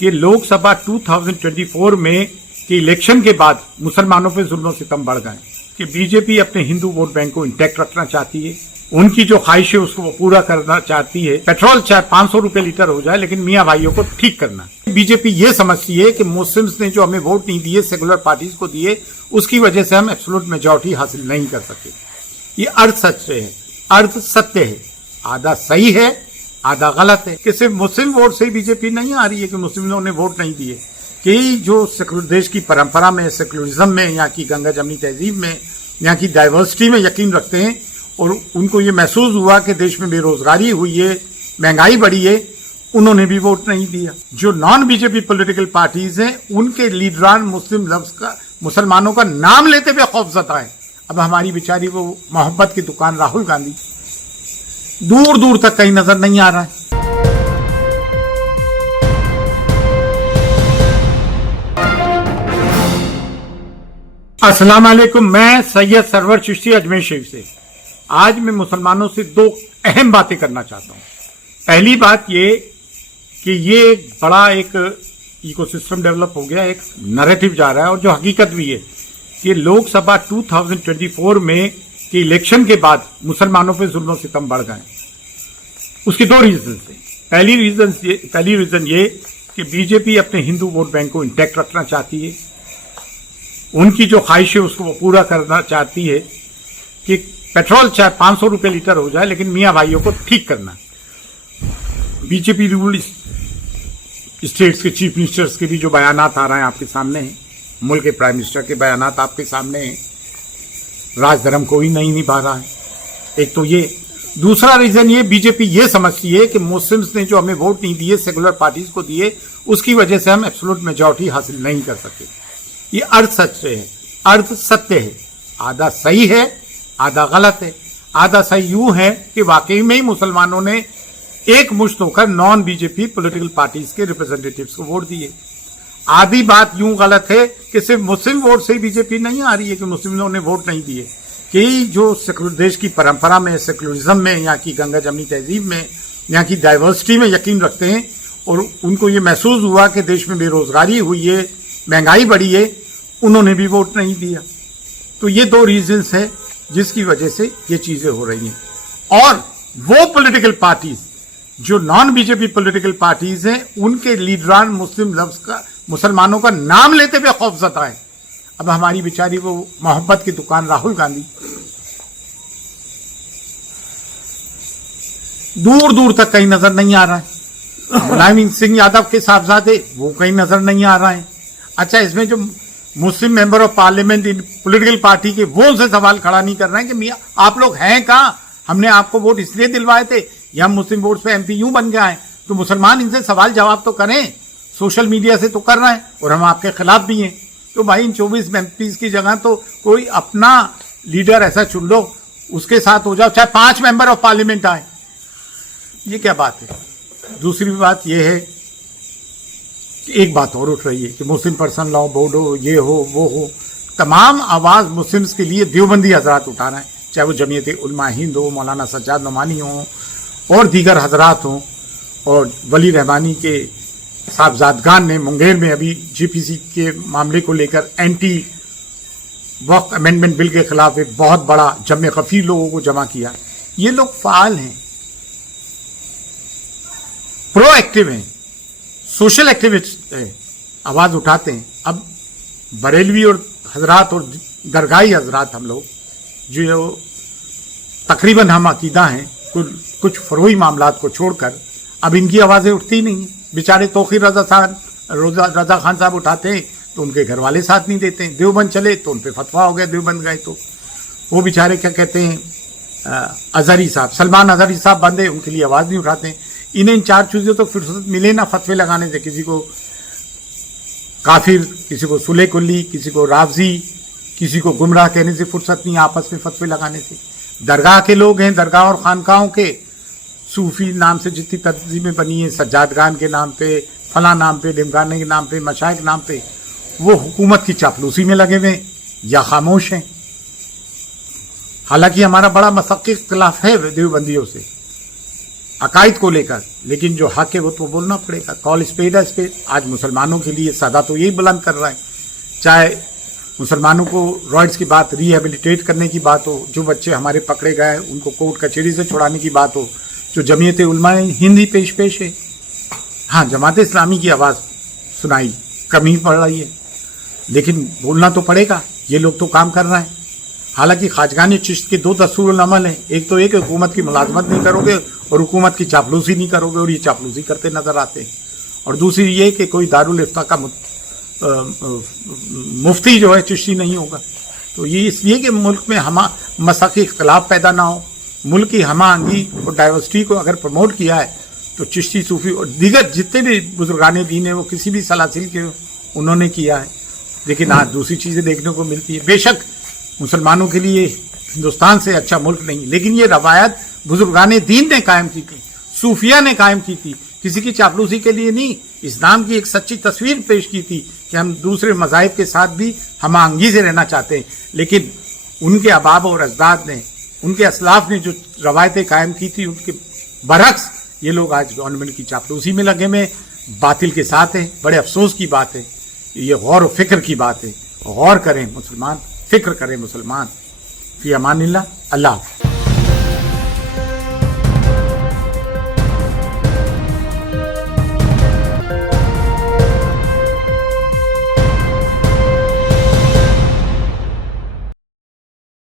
कि लोकसभा 2024 में के इलेक्शन के बाद मुसलमानों पे जुल्म सितम बढ़ गए कि बीजेपी अपने हिंदू वोट बैंक को इंटैक्ट रखना चाहती है। उनकी जो ख्वाहिश है उसको वो पूरा करना चाहती है। पेट्रोल चाहे 500 रुपए लीटर हो जाए, लेकिन मियाँ भाइयों को ठीक करना। बीजेपी ये समझती है कि मुस्लिम्स ने जो हमें वोट नहीं दिए, सेकुलर पार्टीज को दिए, उसकी वजह से हम एब्सोल्यूट मेजॉरिटी हासिल नहीं कर सके। ये अर्थ सत्य है, अर्थ सत्य है। आधा सही है, आधा गलत है कि सिर्फ मुस्लिम वोट से बीजेपी नहीं आ रही है कि मुस्लिमों ने वोट नहीं दिए। कि जो सेकुलर देश की परंपरा में, सेकुलरिज्म में, यहाँ की गंगा जमनी तहजीब में, यहाँ की डाइवर्सिटी में यकीन रखते हैं और उनको ये महसूस हुआ कि देश में बेरोजगारी हुई है, महंगाई बढ़ी है, उन्होंने भी वोट नहीं दिया। जो नॉन बीजेपी पॉलिटिकल पार्टीज हैं, उनके लीडरान मुस्लिम लफ्ज का, मुसलमानों का नाम लेते हुए खौफ जताए। अब हमारी बेचारी वो मोहब्बत की दुकान राहुल गांधी दूर दूर तक कहीं नजर नहीं आ रहा है। अस्सलाम वालेकुम, मैं सैयद सरवर चिश्ती अजमेर शरीफ से। आज मैं मुसलमानों से दो अहम बातें करना चाहता हूं। पहली बात ये कि ये एक बड़ा एक इकोसिस्टम डेवलप हो गया, एक नैरेटिव जा रहा है और जो हकीकत भी है कि लोकसभा 2024 में के इलेक्शन के बाद मुसलमानों पे जुल्म सितम बढ़ गए। उसके दो रीजन है। पहली रीजन ये कि बीजेपी अपने हिंदू वोट बैंक को इंटैक्ट रखना चाहती है। उनकी जो ख्वाहिश है उसको वो पूरा करना चाहती है कि पेट्रोल चाहे 500 रुपए लीटर हो जाए, लेकिन मियाँ भाइयों को ठीक करना। बीजेपी रूल स्टेट्स के चीफ मिनिस्टर्स के भी जो बयानात आ रहे हैं आपके सामने हैं, मुल्क के प्राइम मिनिस्टर के बयानात आपके सामने हैं। राजधर्म कोई नहीं निभा रहा है। एक तो ये। दूसरा रीजन ये, बीजेपी ये समझती है कि मुस्लिम्स ने जो हमें वोट नहीं दिए, सेकुलर पार्टीज को दिए, उसकी वजह से हम एब्सोल्यूट मेजॉरिटी हासिल नहीं कर सके। ये अर्थ सत्य है, अर्थ सत्य है। आधा सही है, आधा गलत है। आधा सही यूं है कि वाकई में ही मुसलमानों ने एक मुश्त होकर नॉन बीजेपी पॉलिटिकल पार्टीज के रिप्रेजेंटेटिव्स को वोट दिए। आधी बात यूं गलत है कि सिर्फ मुस्लिम वोट से बीजेपी नहीं आ रही है कि मुस्लिमों ने वोट नहीं दिए। कि जो सेकुलर देश की परंपरा में, सेकुलरिज्म में, यहाँ की गंगा जमनी तहजीब में, यहाँ की डाइवर्सिटी में यकीन रखते हैं और उनको ये महसूस हुआ कि देश में बेरोजगारी हुई है, महंगाई बढ़ी है, उन्होंने भी वोट नहीं दिया। तो ये दो रीजंस है जिसकी वजह से ये चीजें हो रही हैं। और वो पॉलिटिकल पार्टीज जो नॉन बीजेपी पॉलिटिकल पार्टीज हैं, उनके लीडरान मुस्लिम लफ्ज का, मुसलमानों का नाम लेते हुए खौफ जताए। अब हमारी बेचारी वो मोहब्बत की दुकान राहुल गांधी दूर दूर तक कहीं नजर नहीं आ रहा है। मुलायम सिंह यादव के साहबजादे वो कहीं नजर नहीं आ रहा है। अच्छा, इसमें जो मुस्लिम member of parliament in political party के, वो उनसे सवाल खड़ा नहीं कर रहे हैं कि मियां आप लोग हैं कहां? हमने आपको वोट इसलिए दिलवाए थे या हम मुस्लिम वोट पे एमपी यूं बन गए हैं? तो मुसलमान इनसे सवाल जवाब तो करें। सोशल मीडिया से तो कर रहे हैं और हम आपके खिलाफ भी हैं। तो भाई इन 24 एमपीज की जगह तो कोई अपना लीडर ऐसा चुन लो, उसके साथ हो जाओ, चाहे 5 मेंबर ऑफ पार्लियामेंट आए। ये क्या बात है? दूसरी बात यह है कि एक बात और उठ रही है कि मुस्लिम पर्सन लॉ बोर्ड हो, ये हो, वो हो। तमाम आवाज मुस्लिम्स के लिए देवबंदी हजरात उठा रहे हैं, चाहे वो जमीयत उलमा हिंद हो, मौलाना सज्जाद नोमानी हो और दीगर हजरात हों। और वली रहमानी के साहबजादगान ने मुंगेर में अभी जीपीसी के मामले को लेकर एंटी वक्फ अमेंडमेंट बिल के खिलाफ एक बहुत बड़ा जमे खफी लोगों को जमा किया। ये लोग फाल हैं, प्रोएक्टिव हैं, सोशल एक्टिविस्ट हैं, आवाज उठाते हैं। अब बरेलवी और हजरात और दरगाही हजरात, हम लोग जो तकरीबन हम अकीदा हैं, कुछ फरोई मामलात को छोड़कर अब इनकी आवाजें उठती नहीं है। बेचारे तौकीर रजा खान साहब उठाते हैं तो उनके घर वाले साथ नहीं देते हैं। देवबंद चले तो उन पे फतवा हो गया, देवबंद गए तो वो बेचारे क्या कहते हैं, अजहरी साहब, सलमान अजहरी साहब बंदे, उनके लिए आवाज नहीं उठाते हैं। इन्हें इन 4 चीजों तो फुर्सत मिले ना फतवे लगाने से। किसी को काफिर, किसी को सुले कुल्ली, किसी को रावजी, किसी को गुमराह कहने से फुर्सत नहीं, आपस में फतवे लगाने से। दरगाह के लोग हैं, दरगाह और खानकाहों के, सूफी नाम से जितनी तंजीमें बनी है, सज्जादगान के नाम पे, फला नाम पे, डिमगाने के नाम पे, मशाइख नाम पे, वो हुकूमत की चापलूसी में लगे हुए या खामोश हैं। हालांकि हमारा बड़ा मसक्की इख्तिलाफ है देवबंदियों से, अकायद को लेकर, लेकिन जो हक है वो तो बोलना पड़ेगा। कॉल स्पेड है स्पेड। आज मुसलमानों के लिए सदा तो यही बुलंद कर रहा है, चाहे मुसलमानों को रॉयड्स की बात, रिहेबिलिटेट करने की बात हो, जो बच्चे हमारे पकड़े गए उनको कोर्ट कचहरी से छुड़ाने की बात हो, जो जमीयत उलमाए हिंदी पेश है। हाँ, जमात इस्लामी की आवाज़ सुनाई कमी पड़ रही है, लेकिन बोलना तो पड़ेगा। ये लोग तो काम कर रहे हैं। हालांकि खाजगान चिश्त के दो दस्तूरुल अमल हैं। एक तो एक हुकूमत की मुलाजमत नहीं करोगे और हुकूमत की चापलूसी नहीं करोगे, और ये चापलूसी करते नजर आते हैं। और दूसरी ये कि कोई दारुल इफ्ता का मुफ्ती जो है चिश्ती नहीं होगा। तो ये इसलिए कि मुल्क में मसाकी इख्तलाफ पैदा ना हो, मुल्क की हमाआहंगी और डाइवर्सिटी को अगर प्रमोट किया है तो चिश्ती, सूफी और दीगर जितने भी बुजुर्गान दीन है वो किसी भी सलासिल के उन्होंने किया है। लेकिन आज दूसरी चीज़ें देखने को मिलती है। बेशक मुसलमानों के लिए हिंदुस्तान से अच्छा मुल्क नहीं, लेकिन ये रवायत बुजुर्गान दीन ने कायम की थी, सूफिया ने कायम की थी, किसी की चापलूसी के लिए नहीं। इस्लाम की एक सच्ची तस्वीर पेश की थी कि हम दूसरे मज़ाहिब के साथ भी हमाहंगी से रहना चाहते हैं। लेकिन उनके अबाब और अजदाद ने, उनके असलाफ ने जो रवायतें कायम की थी, उनके बरक्स ये लोग आज गवर्नमेंट की चापलूसी में लगे में बातिल के साथ हैं। बड़े अफसोस की बात है, ये गौर व फिक्र की बात है। गौर करें मुसलमान, फिक्र करें मुसलमान। फी अमानिल्लाह। अल्लाह।